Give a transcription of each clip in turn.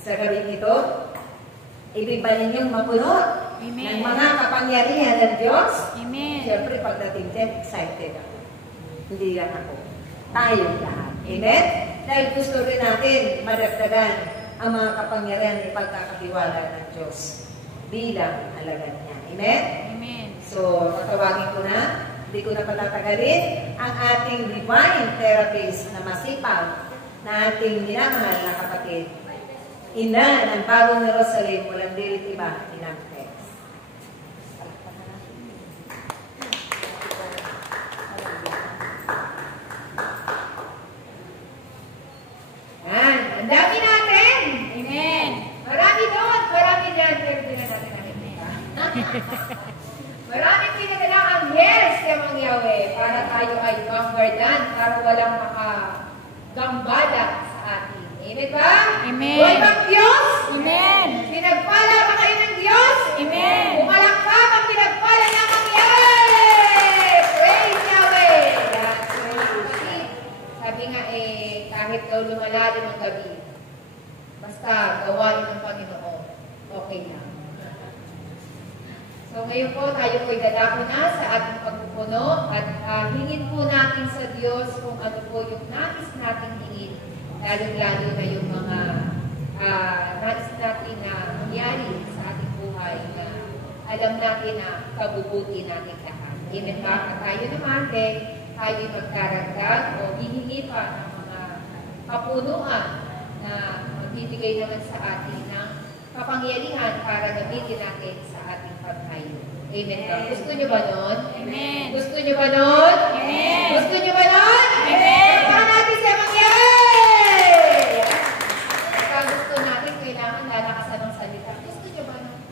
sa gabi ito, ibig ba ninyong mapuno ng mga kapangyarihan ng Diyos? Amen. Siyempre, pagdating din, excited ako. Hindi lang ako. Tayong lahat. Amen? Dahil gusto rin natin madagdagan ang mga kapangyarihan ng pagkakatiwala ng Diyos bilang alagad niya. Amen? Amen. So, tatawagin ko na, hindi ko na patatagalin, ang ating divine therapist na masipag na ating minamahal na kapatid. Ina ng bagong Jerusalem, walang dilit iba, Inang Tex. Yan, ang dami natin! Amen. Marami doon, marami dyan, pero di na natin nakikita. Maraming pinadala ang yes kay Mang Yahweh para tayo ay bombardan, para walang makagambala sa atin. Amen ba? Amen. Buhay bang Diyos? Amen. Pinagpala ba kayo ng Diyos? Amen. Pumalakpak ang pinagpala ng Mang Yahweh! Praise Yahweh! That's right. Sabi nga kahit daw lumalalim ang gabi, basta gawain ng Panginoon, okay lang. So ngayon po, tayo po'y dadako na sa ating pagpupuno at hingin po natin sa Diyos kung ano po yung nais nating hingin, lalong-lalo na yung mga nais natin na mangyari sa ating buhay na alam natin na kabubuti natin lahat. Amen ba? At tayo naman din, tayo'y magkaragdag o hihingi pa ng mga kapunuan na magbibigay naman sa atin ng kapangyarihan para gamitin natin sa ating paghayo. Amen ba? Gusto nyo ba nun? Amen. Gusto nyo ba nun? Amen. Gusto nyo ba nun? Amen. Para natin sa Mang Yahweh! Kapag gusto natin, kailangan lalakasan ng salita. Gusto nyo ba nun?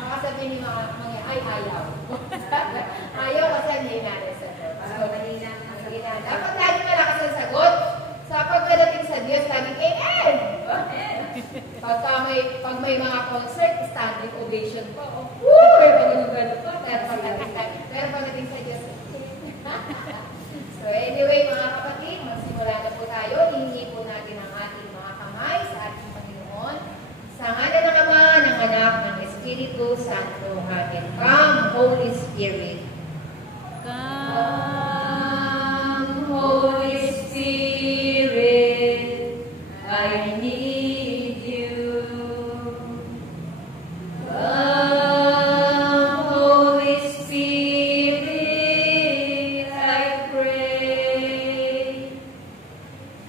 Baka sabihin ni mga ay ayaw. Ayaw kasi hindi natin sa Diyos. Dapat lagi malakas ang sagot. Sa pagdating sa Diyos, laging amen! Pag may mga concert, standing ovation pa. May pag-unugan pa. Pero pagdating sa Diyos, so anyway, mga kapatid, magsimula na po tayo. Hihingi po natin ang ating mga kamay sa ating Panginoon. Sa ngalan ng Ama, ng Anak, ng Espiritu Santo. Amen. Come, Holy Spirit. Come, Holy Spirit, I need you. Come, Holy Spirit, I pray.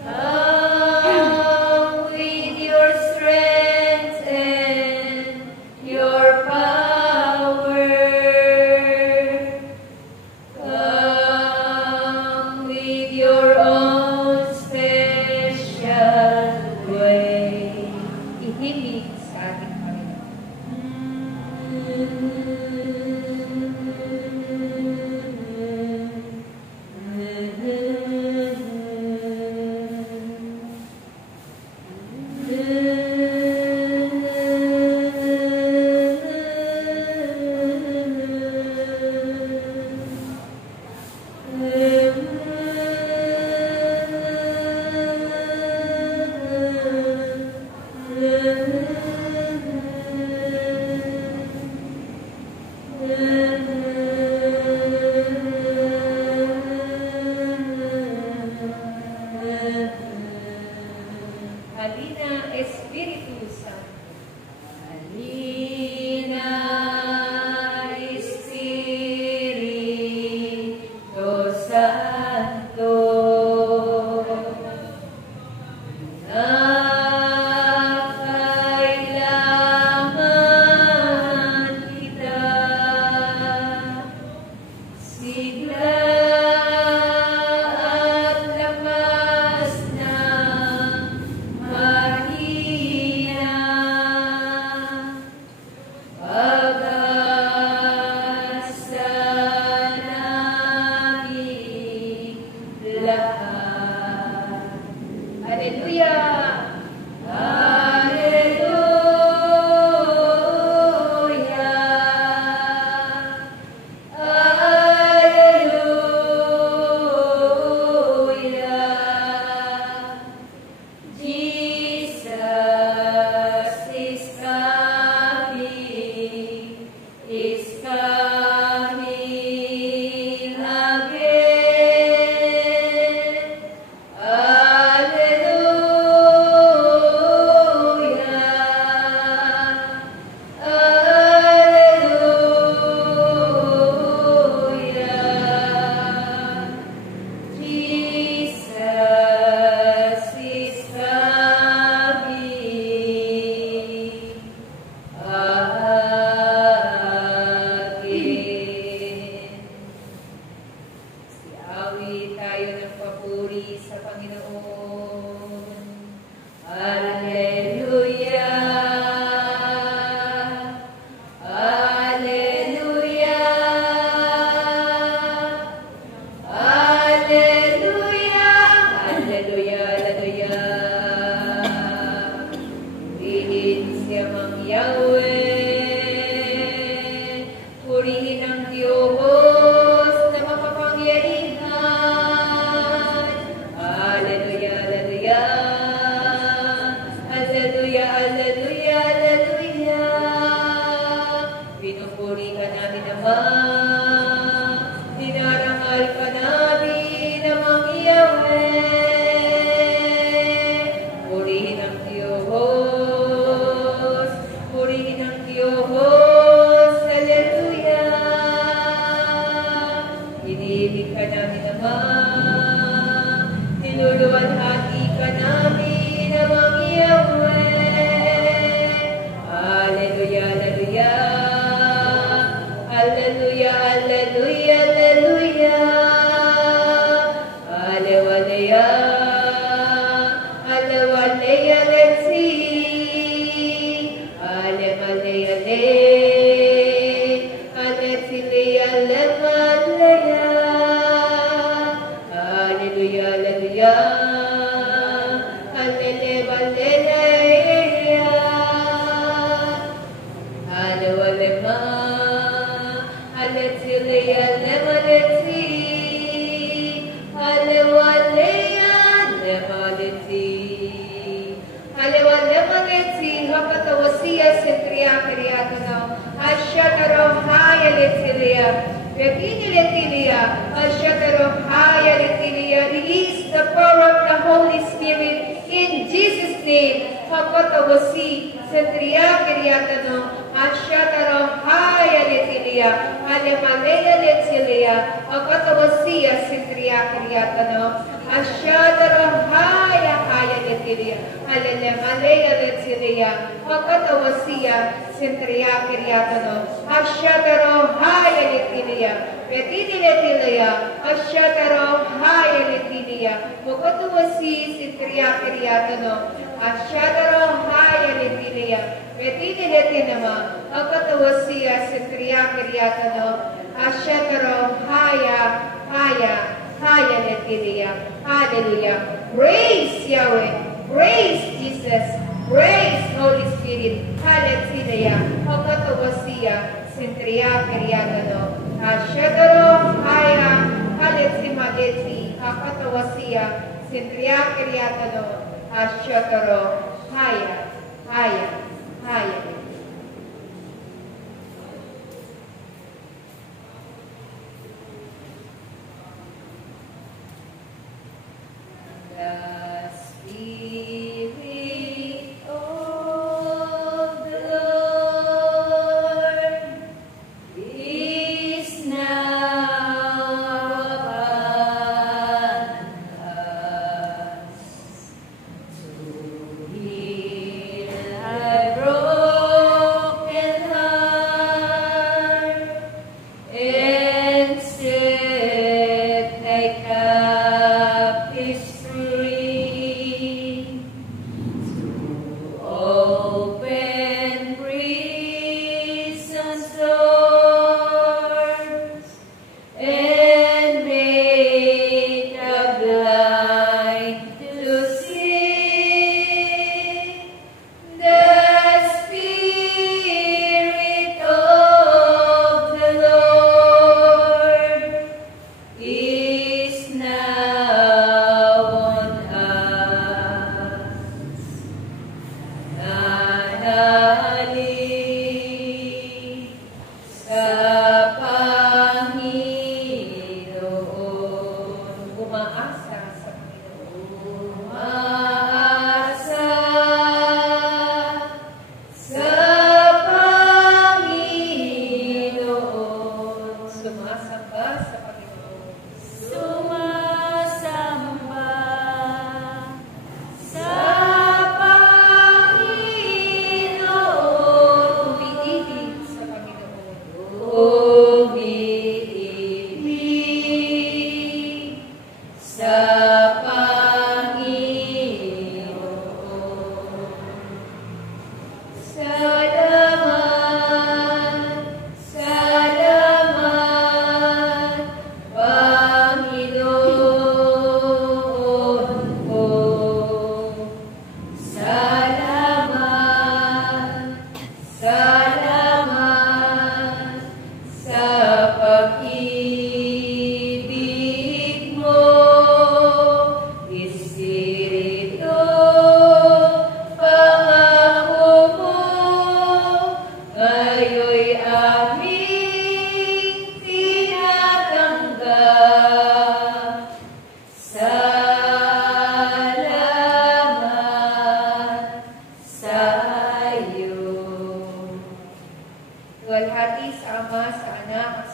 Come with your strength and your power. Come with your own special way. Ihimig sa ating Panginoon. Halina, Espiritu Santo. Halina, Espiritu Santo, kailangan kita, sigla at lakas ng mahina. Pag-asa naming lahat. Hallelujah! Hallelujah! Hallelujah! sa Panginoon. Alleluia. Alleluia. Alleluia. Alleluia. Alleluia. Purihin siya mang Yahweh. Purihin ang Diyos na makapangyarihan. Alleluia. Alleluia. Alleluia. Alleluia. Alleluia. Pinupuri ka namin naman. Dinarangal ka namin namang Yahweh. Purihin ang Diyos. Purihin ang Diyos. Alleluia. Inibig ka namin naman. Niluluwalhati ka namin namang Yahweh. Alleluia. Alleluia. Alleluia. Alleluia. Alleluia. Alleluia. Alleluia. Let's sing. Alleluia. Alleluia. Alleluia. Alleluia. Alleluia. Release the power of the Holy Spirit in Jesus' name. Hakatawasi, Sentria Kiriatano, Ashataro Haya Letilia, Alemalea Letilia, Hakatawasi, Sentria Kiriatano, Ashataro Haya Letilia, Alemalea Letilia, Hakatawasi, Sentria Kiriatano, Ashataro Haya Letilia, Petini Letilia, Ashataro Haya Letilia, Hakatawasi, Sentria Kiriatano, Ashataro Haya Letilia, Petini Letinama, Hakatawasi, Sentria Kiriatano, Ashataro Haya Letilia. Hallelujah. Praise Yahweh. Praise Jesus. Praise Holy Spirit. Hallelujah. Hakatawasiya, Sentria Kiriatano, Ashataro Haya, Hallelujah. Hakatawasiya, Sentria Kiriatano, Ashataro Haya. The Spirit of the Lord is now upon us to heal a broken heart and set thy captives free.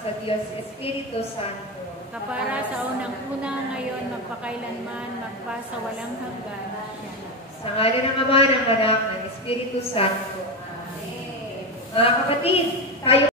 sa Diyos Espiritu Santo. Kapara sa unang-una ngayon, magpakailanman, magpa sa walang hanggan. Sa ngalan ng Ama, ng Anak, ng Espiritu Santo. Amen. Mga kapatid, tayo